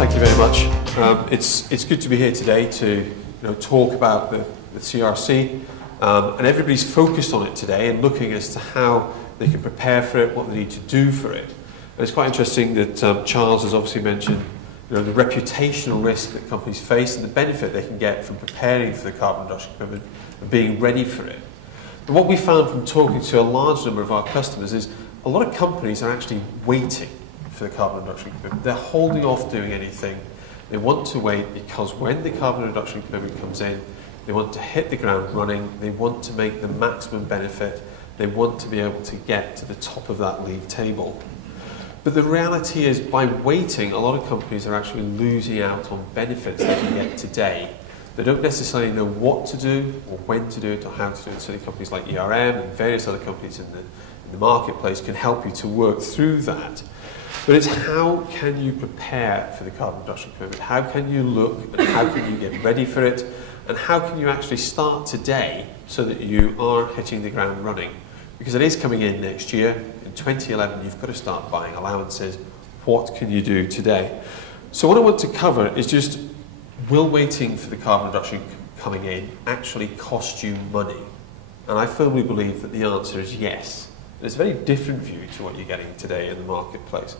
Thank you very much. It's good to be here today to talk about the CRC, and everybody's focused on it today and looking as to how they can prepare for it, what they need to do for it. And it's quite interesting that Charles has obviously mentioned the reputational risk that companies face and the benefit they can get from preparing for the carbon reduction commitment and being ready for it. And what we found from talking to a large number of our customers is a lot of companies are actually waiting for the carbon reduction commitment. They're holding off doing anything. They want to wait because when the carbon reduction commitment comes in, they want to hit the ground running, they want to make the maximum benefit, they want to be able to get to the top of that league table. But the reality is, by waiting, a lot of companies are actually losing out on benefits they can get today. They don't necessarily know what to do, or when to do it, or how to do it. Certainly companies like ERM and various other companies in the marketplace can help you to work through that. But it's how can you prepare for the carbon reduction commitment? How can you look and how can you get ready for it? And how can you actually start today so that you are hitting the ground running? Because it is coming in next year. In 2011, you've got to start buying allowances. What can you do today? So what I want to cover is just, will waiting for the carbon reduction coming in actually cost you money? And I firmly believe that the answer is yes. It's a very different view to what you're getting today in the marketplace.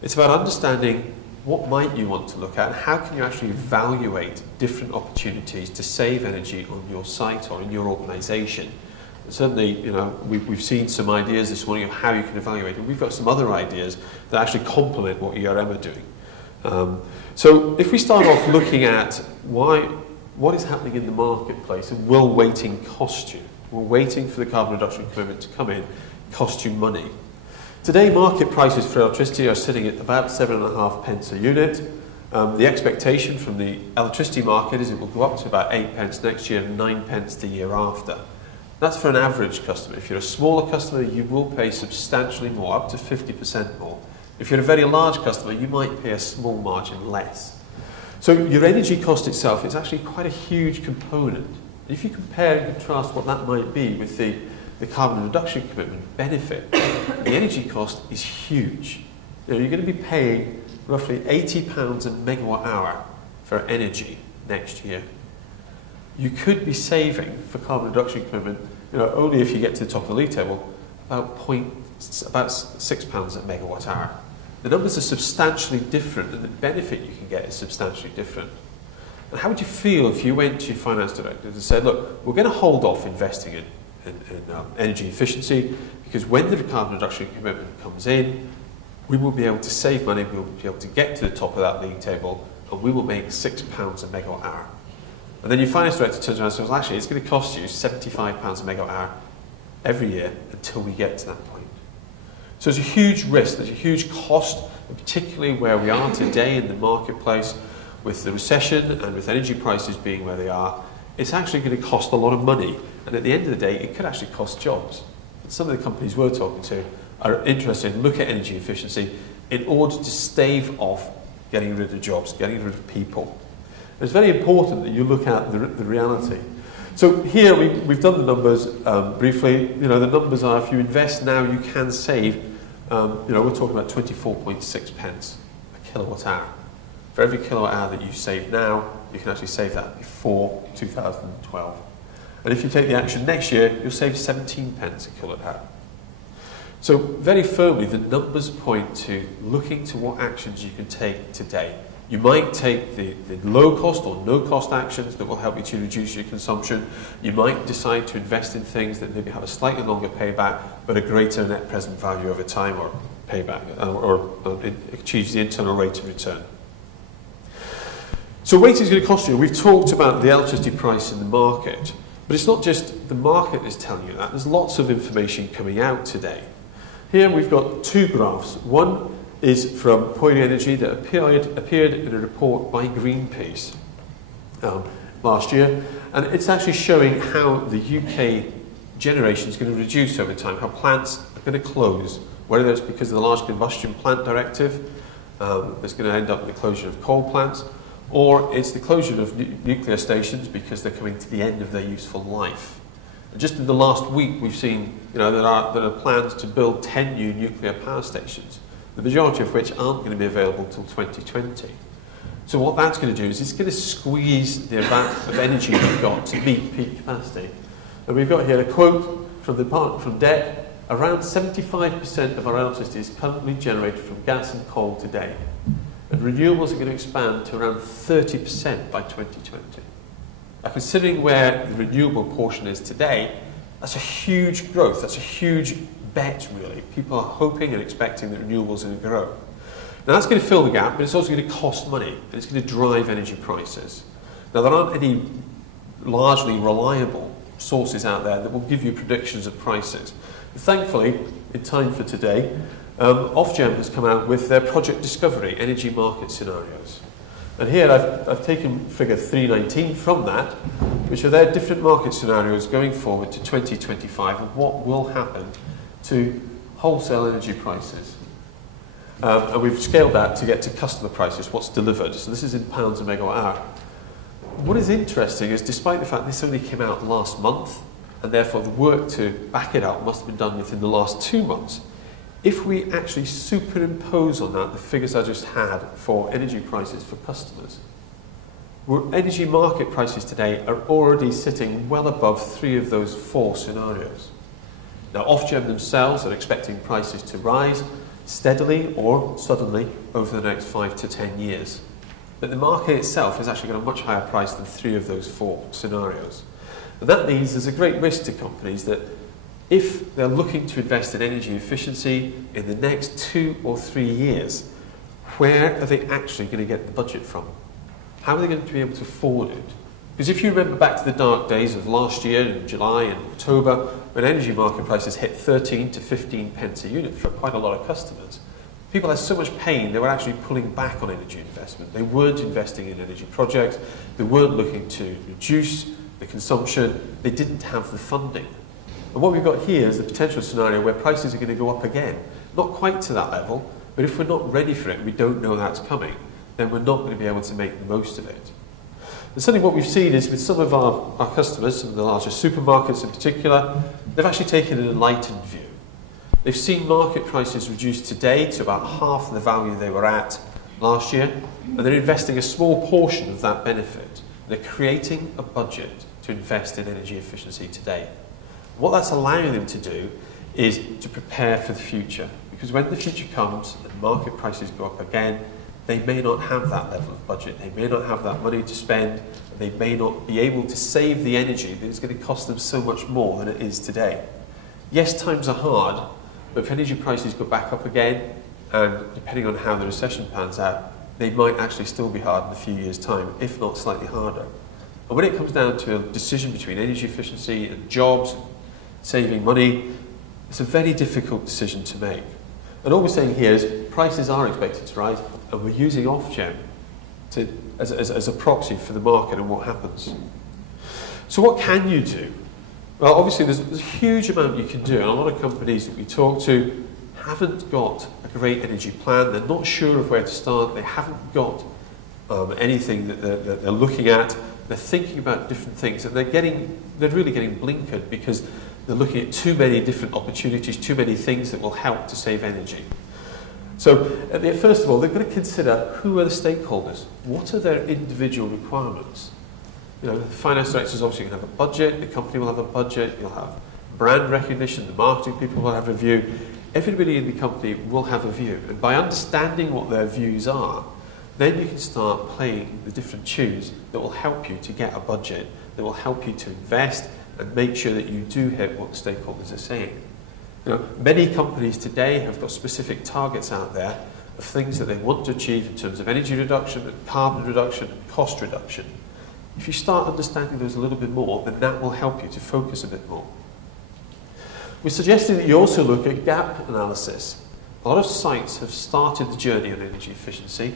It's about understanding what might you want to look at and how can you actually evaluate different opportunities to save energy on your site or in your organisation. Certainly, we've seen some ideas this morning of how you can evaluate it. We've got some other ideas that actually complement what ERM are doing. So if we start off looking at what is happening in the marketplace and will waiting cost you? Will waiting for the carbon reduction commitment to come in cost you money? Today, market prices for electricity are sitting at about 7.5 pence a unit. The expectation from the electricity market is it will go up to about 8 pence next year and 9 pence the year after. That's for an average customer. If you're a smaller customer, you will pay substantially more, up to 50% more. If you're a very large customer, you might pay a small margin less. So your energy cost itself is actually quite a huge component. If you compare and contrast what that might be with the carbon reduction commitment benefit, the energy cost is huge. You're going to be paying roughly £80 a megawatt hour for energy next year. You could be saving for carbon reduction commitment, only if you get to the top of the league table, about £6 a megawatt hour. The numbers are substantially different and the benefit you can get is substantially different. And how would you feel if you went to your finance director and said, look, we're going to hold off investing in energy efficiency because when the carbon reduction commitment comes in, we will be able to save money, we will be able to get to the top of that league table, and we will make £6 a megawatt hour. And then your finance director turns around and says, well, actually, it's going to cost you £75 a megawatt hour every year until we get to that point. So there's a huge risk, there's a huge cost, and particularly where we are today in the marketplace with the recession and with energy prices being where they are, it's actually going to cost a lot of money. And at the end of the day, it could actually cost jobs. And some of the companies we're talking to are interested in looking at energy efficiency in order to stave off getting rid of jobs, getting rid of people. And it's very important that you look at the reality. So here we've done the numbers briefly. The numbers are, if you invest now, you can save, we're talking about 24.6 pence a kilowatt hour. For every kilowatt hour that you save now, you can actually save that before 2012. And if you take the action next year, you'll save 17 pence a kilowatt hour. So very firmly, the numbers point to looking to what actions you can take today. You might take the low cost or no cost actions that will help you to reduce your consumption. You might decide to invest in things that maybe have a slightly longer payback, but a greater net present value over time, or payback, or it achieves the internal rate of return. So waiting is going to cost you. We've talked about the electricity price in the market, but it's not just the market that's telling you that. There's lots of information coming out today. Here we've got two graphs. One is from Point Energy that appeared in a report by Greenpeace last year, and it's actually showing how the UK generation is going to reduce over time, how plants are going to close, whether it's because of the large combustion plant directive that's going to end up in the closure of coal plants, or it's the closure of nuclear stations because they're coming to the end of their useful life. And just in the last week, we've seen there are plans to build 10 new nuclear power stations, the majority of which aren't going to be available until 2020. So what that's going to do is it's going to squeeze the amount of energy we've got to meet peak capacity. And we've got here a quote from the Department from DEC. Around 75% of our electricity is currently generated from gas and coal today. And renewables are going to expand to around 30% by 2020. Now, considering where the renewable portion is today, that's a huge growth. That's a huge bet, really. People are hoping and expecting that renewables are going to grow. Now, that's going to fill the gap, but it's also going to cost money, and it's going to drive energy prices. Now, there aren't any largely reliable sources out there that will give you predictions of prices. But thankfully, in time for today, Ofgem has come out with their Project Discovery energy market scenarios. And here I've taken figure 319 from that, which are their different market scenarios going forward to 2025 of what will happen to wholesale energy prices. And we've scaled that to get to customer prices, what's delivered. So this is in pounds a megawatt hour. What is interesting is, despite the fact this only came out last month, and therefore the work to back it up must have been done within the last 2 months, if we actually superimpose on that the figures I just had for energy prices for customers, energy market prices today are already sitting well above 3 of those 4 scenarios. Now, Ofgem themselves are expecting prices to rise steadily or suddenly over the next 5 to 10 years. But the market itself is actually got a much higher price than 3 of those 4 scenarios. And that means there's a great risk to companies that if they're looking to invest in energy efficiency in the next 2 or 3 years, where are they actually going to get the budget from? How are they going to be able to afford it? Because if you remember back to the dark days of last year in July and October, when energy market prices hit 13 to 15 pence a unit for quite a lot of customers, people had so much pain they were actually pulling back on energy investment. They weren't investing in energy projects, they weren't looking to reduce the consumption, they didn't have the funding. And what we've got here is the potential scenario where prices are going to go up again. Not quite to that level, but if we're not ready for it, we don't know that's coming, then we're not going to be able to make the most of it. And certainly what we've seen is with some of our customers, some of the larger supermarkets in particular, they've actually taken an enlightened view. They've seen market prices reduced today to about half the value they were at last year, and they're investing a small portion of that benefit. They're creating a budget to invest in energy efficiency today. What that's allowing them to do is to prepare for the future, because when the future comes and market prices go up again, they may not have that level of budget, they may not have that money to spend, and they may not be able to save the energy that is going to cost them so much more than it is today. Yes, times are hard, but if energy prices go back up again, and depending on how the recession pans out, they might actually still be hard in a few years' time, if not slightly harder. And when it comes down to a decision between energy efficiency and jobs, and saving money, it's a very difficult decision to make. And all we're saying here is prices are expected to rise, and we're using Ofgem as a proxy for the market and what happens. So what can you do? Well, obviously there's a huge amount you can do, and a lot of companies that we talk to haven't got a great energy plan, they're not sure of where to start, they haven't got anything that they're looking at, they're thinking about different things, and they're really getting blinkered because they're looking at too many different opportunities, too many things that will help to save energy. So, first of all, they've got to consider who are the stakeholders, what are their individual requirements. You know, the finance director is obviously going to have a budget, the company will have a budget, you'll have brand recognition, the marketing people will have a view. Everybody in the company will have a view, and by understanding what their views are, then you can start playing the different tunes that will help you to get a budget, that will help you to invest and make sure that you do hit what the stakeholders are saying. You know, many companies today have got specific targets out there of things that they want to achieve in terms of energy reduction, and carbon reduction, and cost reduction. If you start understanding those a little bit more, then that will help you to focus a bit more. We're suggesting that you also look at gap analysis. A lot of sites have started the journey on energy efficiency,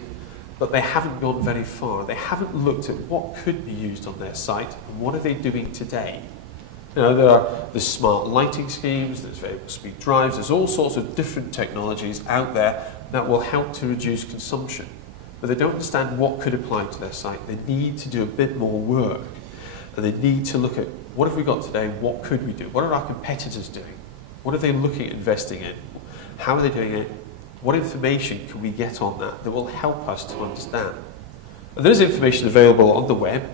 but they haven't gone very far. They haven't looked at what could be used on their site and what are they doing today. You know, there's smart lighting schemes, there's variable speed drives, there's all sorts of different technologies out there that will help to reduce consumption. But they don't understand what could apply to their site. They need to do a bit more work. And they need to look at what have we got today, what could we do? What are our competitors doing? What are they looking at investing in? How are they doing it? What information can we get on that that will help us to understand? And there is information available on the web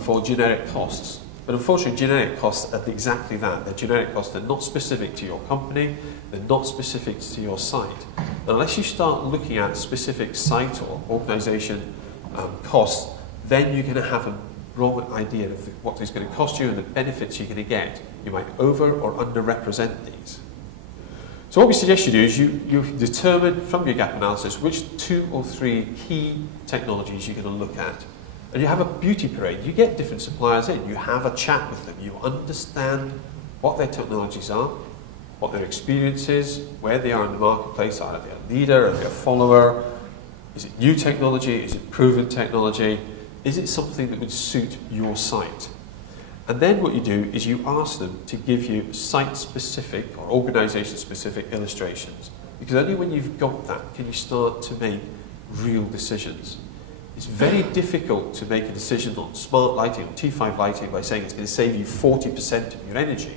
for generic costs. But unfortunately, generic costs are exactly that. They're generic costs. They're not specific to your company. They're not specific to your site. And unless you start looking at specific site or organization costs, then you're going to have a wrong idea of what it's going to cost you and the benefits you're going to get. You might over or underrepresent these. So what we suggest you do is you determine from your gap analysis which 2 or 3 key technologies you're going to look at. And you have a beauty parade. You get different suppliers in. You have a chat with them. You understand what their technologies are, what their experience is, where they are in the marketplace. Are they a leader? Are they a follower? Is it new technology? Is it proven technology? Is it something that would suit your site? And then what you do is you ask them to give you site-specific or organization-specific illustrations. Because only when you've got that can you start to make real decisions. It's very difficult to make a decision on smart lighting, on T5 lighting, by saying it's going to save you 40% of your energy,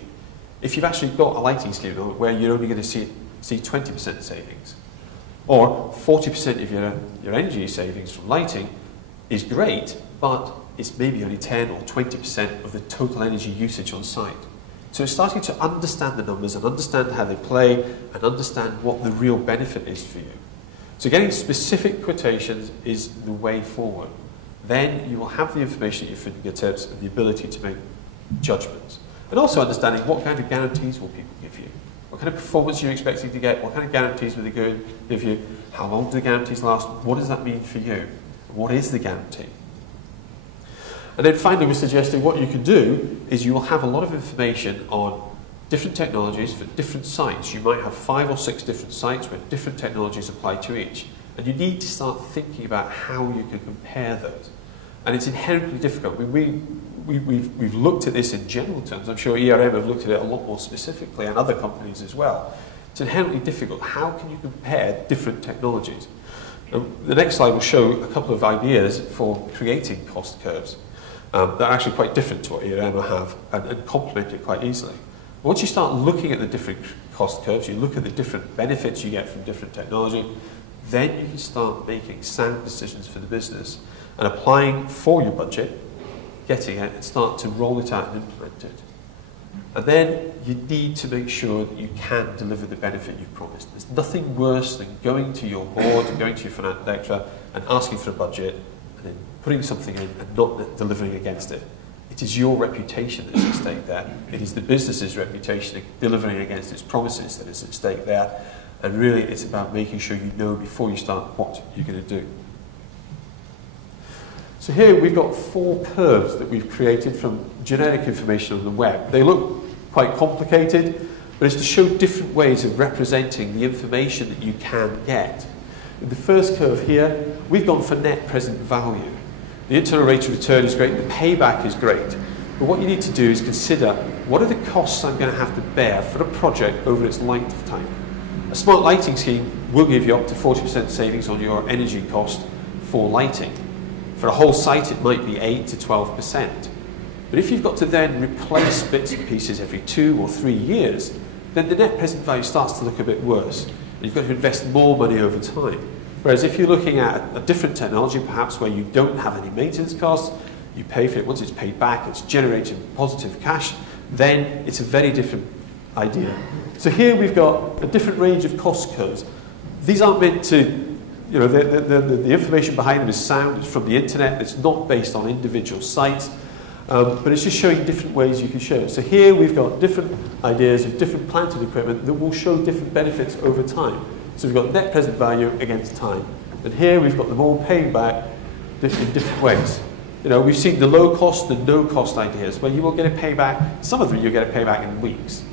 if you've actually got a lighting scheme where you're only going to see 20% savings. Or 40% of your energy savings from lighting is great, but it's maybe only 10 or 20% of the total energy usage on site. So it's starting to understand the numbers and understand how they play and understand what the real benefit is for you. So getting specific quotations is the way forward. Then you will have the information at your fingertips and the ability to make judgments. And also understanding what kind of guarantees will people give you. What kind of performance you're expecting to get, what kind of guarantees will they go and give you, how long do the guarantees last, what does that mean for you, what is the guarantee? And then finally we're suggesting what you can do is you will have a lot of information on different technologies for different sites. You might have 5 or 6 different sites where different technologies apply to each. And you need to start thinking about how you can compare those. And it's inherently difficult. We've looked at this in general terms. I'm sure ERM have looked at it a lot more specifically, and other companies as well. It's inherently difficult. How can you compare different technologies? The next slide will show a couple of ideas for creating cost curves that are actually quite different to what ERM have and complement it quite easily. Once you start looking at the different cost curves, you look at the different benefits you get from different technology, then you can start making sound decisions for the business and applying for your budget, getting it, and start to roll it out and implement it. And then you need to make sure that you can deliver the benefit you've promised. There's nothing worse than going to your board, going to your finance director and asking for a budget and then putting something in and not delivering against it. It is your reputation that's at stake there. It is the business's reputation delivering against its promises that is at stake there. And really it's about making sure you know before you start what you're going to do. So here we've got 4 curves that we've created from generic information on the web. They look quite complicated, but it's to show different ways of representing the information that you can get. In the first curve here, we've gone for net present value. The internal rate of return is great, the payback is great. But what you need to do is consider what are the costs I'm going to have to bear for a project over its lifetime. A smart lighting scheme will give you up to 40% savings on your energy cost for lighting. For a whole site it might be 8 to 12%. But if you've got to then replace bits and pieces every 2 or 3 years, then the net present value starts to look a bit worse. And you've got to invest more money over time. Whereas if you're looking at a different technology, perhaps where you don't have any maintenance costs, you pay for it, once it's paid back, it's generating positive cash, then it's a very different idea. So here we've got a different range of cost curves. These aren't meant to, you know, the information behind them is sound, it's from the internet, it's not based on individual sites, but it's just showing different ways you can show it. So here we've got different ideas of different plant and equipment that will show different benefits over time. So we've got net present value against time. And here we've got them all paying back in different ways. You know, we've seen the low cost and no cost ideas where you will get a payback. Some of them you'll get a payback in weeks.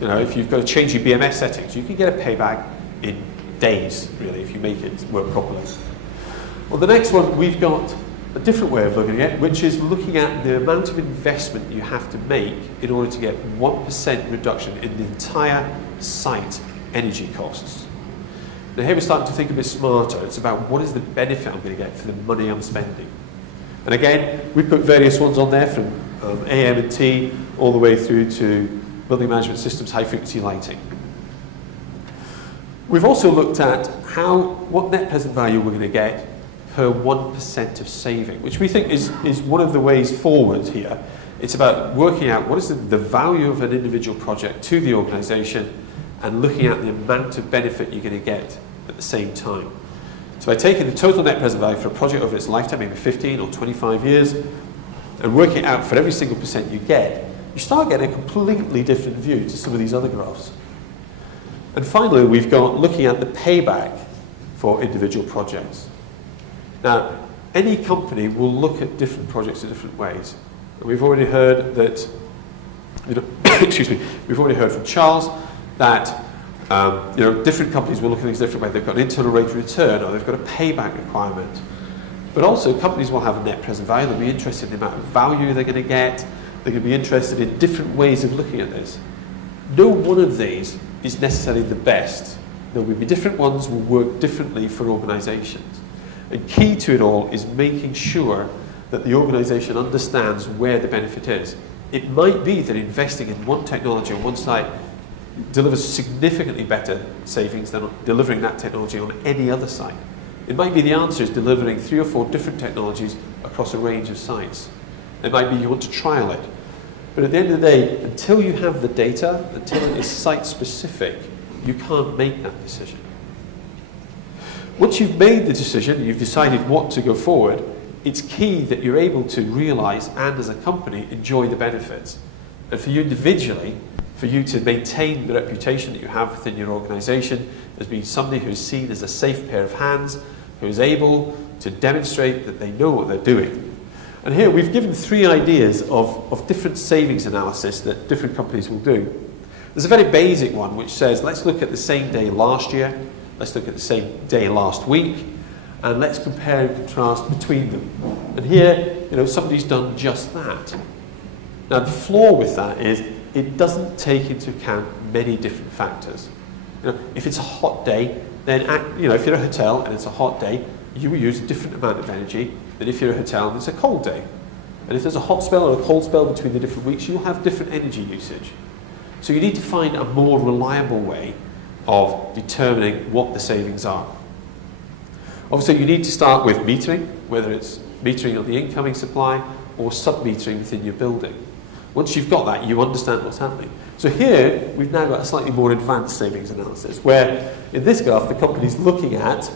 You know, if you've got to change your BMS settings, you can get a payback in days, really, if you make it work properly. Well, the next one, we've got a different way of looking at it, which is looking at the amount of investment you have to make in order to get 1% reduction in the entire site energy costs. Now here we're starting to think a bit smarter. It's about what is the benefit I'm going to get for the money I'm spending. And again, we put various ones on there from AM&T all the way through to building management systems, high frequency lighting. We've also looked at what net present value we're going to get per 1% of saving, which we think is one of the ways forward here. It's about working out what is the value of an individual project to the organisation and looking at the amount of benefit you're going to get at the same time. So by taking the total net present value for a project over its lifetime, maybe 15 or 25 years, and working it out for every single percent you get, you start getting a completely different view to some of these other graphs. And finally, we've got looking at the payback for individual projects. Now, any company will look at different projects in different ways. And we've already heard that, excuse me, we've already heard from Charles that different companies will look at things different ways. They've got an internal rate of return or they've got a payback requirement. But also, companies will have a net present value. They'll be interested in the amount of value they're going to get. They're going to be interested in different ways of looking at this. No one of these is necessarily the best. There will be different ones will work differently for organisations. And key to it all is making sure that the organisation understands where the benefit is. It might be that investing in one technology on one site delivers significantly better savings than delivering that technology on any other site. It might be the answer is delivering 3 or 4 different technologies across a range of sites. It might be you want to trial it. But at the end of the day, until you have the data, until it is site-specific, you can't make that decision. Once you've made the decision, you've decided what to go forward, it's key that you're able to realise and as a company enjoy the benefits. And for you individually, for you to maintain the reputation that you have within your organisation as being somebody who is seen as a safe pair of hands, who is able to demonstrate that they know what they're doing. And here we've given 3 ideas of different savings analysis that different companies will do. There's a very basic one which says, let's look at the same day last year, let's look at the same day last week, and let's compare and contrast between them. And here, somebody's done just that. Now the flaw with that is it doesn't take into account many different factors. If it's a hot day, then if you're a hotel and it's a hot day, you will use a different amount of energy than if you're a hotel and it's a cold day. And if there's a hot spell or a cold spell between the different weeks, you'll have different energy usage. So you need to find a more reliable way of determining what the savings are. Obviously, you need to start with metering, whether it's metering on the incoming supply or sub-metering within your building. Once you've got that, you understand what's happening. So here, we've now got a slightly more advanced savings analysis, where in this graph, the company's looking at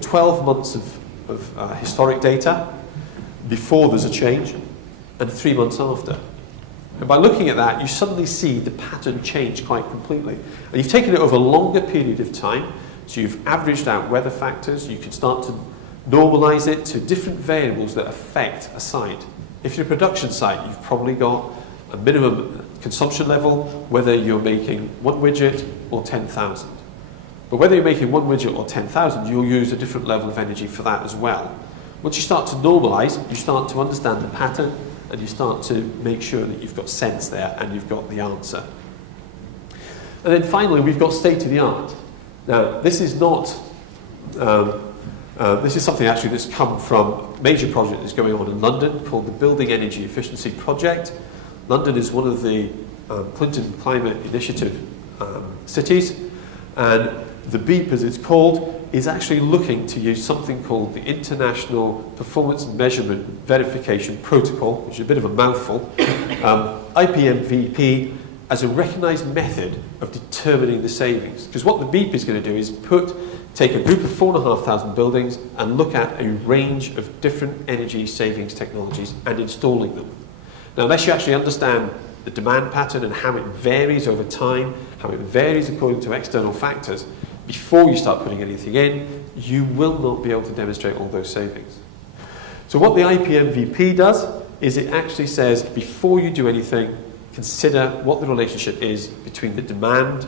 12 months of historic data before there's a change and 3 months after. And by looking at that, you suddenly see the pattern change quite completely. And you've taken it over a longer period of time, so you've averaged out weather factors, you can start to normalise it to different variables that affect a site. If you're a production site, you've probably got a minimum consumption level, whether you're making 1 widget or 10,000. But whether you're making 1 widget or 10,000, you'll use a different level of energy for that as well. Once you start to normalise, you start to understand the pattern, and you start to make sure that you've got sense there and you've got the answer. And then finally, we've got state-of-the-art. Now, this is not, this is something actually that's come from a major project that's going on in London called the Building Energy Efficiency Project. London is one of the Clinton Climate Initiative cities, and the BEEP, as it's called, is actually looking to use something called the International Performance Measurement Verification Protocol, which is a bit of a mouthful, IPMVP, as a recognised method of determining the savings. Because what the BEEP is going to do is take a group of 4,500 buildings and look at a range of different energy savings technologies and installing them. Now, unless you actually understand the demand pattern and how it varies over time, how it varies according to external factors, before you start putting anything in, you will not be able to demonstrate all those savings. So what the IPMVP does is it actually says, before you do anything, consider what the relationship is between the demand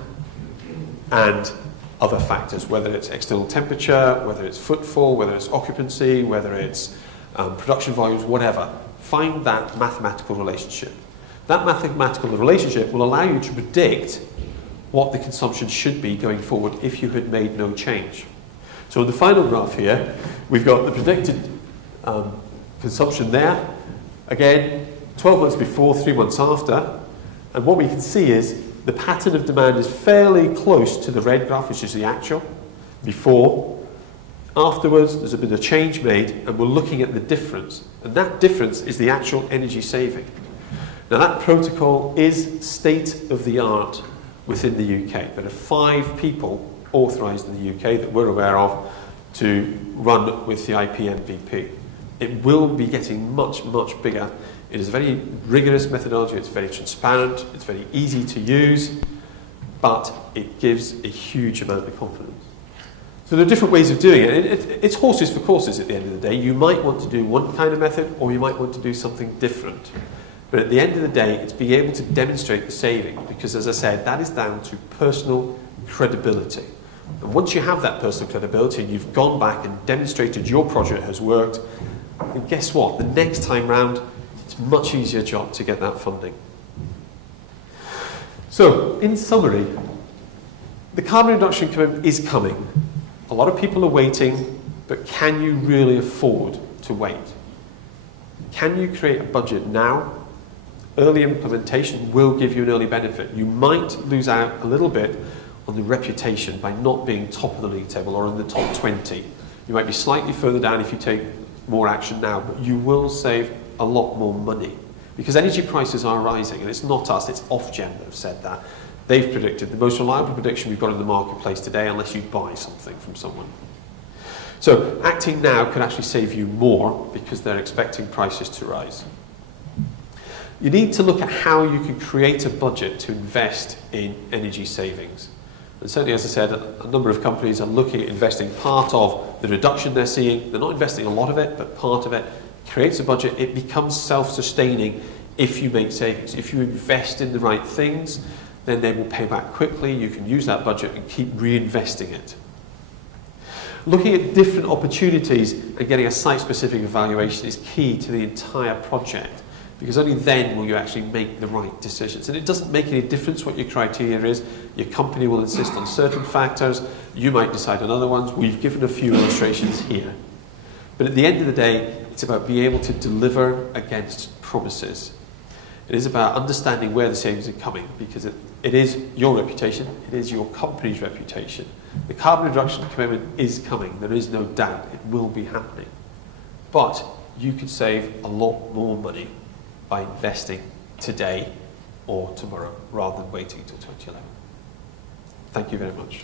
and other factors, whether it's external temperature, whether it's footfall, whether it's occupancy, whether it's production volumes, whatever. Find that mathematical relationship. That mathematical relationship will allow you to predict what the consumption should be going forward if you had made no change. So in the final graph here, we've got the predicted consumption there. Again, 12 months before, 3 months after. And what we can see is the pattern of demand is fairly close to the red graph, which is the actual, before. Afterwards, there's a bit of change made, and we're looking at the difference. And that difference is the actual energy saving. Now, that protocol is state-of-the-art within the UK. There are 5 people authorised in the UK that we're aware of to run with the IP MVP. It will be getting much, much bigger. It is a very rigorous methodology. It's very transparent. It's very easy to use, but it gives a huge amount of confidence. So there are different ways of doing it. It's horses for courses at the end of the day. You might want to do one kind of method, or you might want to do something different. But at the end of the day, it's being able to demonstrate the saving, because as I said, that is down to personal credibility. And once you have that personal credibility and you've gone back and demonstrated your project has worked, then guess what? The next time round, it's a much easier job to get that funding. So, in summary, the carbon reduction commitment is coming. A lot of people are waiting, but can you really afford to wait? Can you create a budget now? Early implementation will give you an early benefit. You might lose out a little bit on the reputation by not being top of the league table or in the top 20. You might be slightly further down if you take more action now, but you will save a lot more money because energy prices are rising, and it's not us, it's Ofgem that have said that. They've predicted the most reliable prediction we've got in the marketplace today, unless you buy something from someone. So acting now could actually save you more because they're expecting prices to rise. You need to look at how you can create a budget to invest in energy savings. And certainly, as I said, a number of companies are looking at investing part of the reduction they're seeing. They're not investing a lot of it, but part of it creates a budget. It becomes self-sustaining if you make savings. If you invest in the right things, then they will pay back quickly. You can use that budget and keep reinvesting it. Looking at different opportunities and getting a site-specific evaluation is key to the entire project, because only then will you actually make the right decisions. And it doesn't make any difference what your criteria is. Your company will insist on certain factors. You might decide on other ones. We've given a few illustrations here. But at the end of the day, it's about being able to deliver against promises. It is about understanding where the savings are coming, because it is your reputation, it is your company's reputation. The carbon reduction commitment is coming, there is no doubt, it will be happening. But you could save a lot more money by investing today or tomorrow, rather than waiting until 2011. Thank you very much.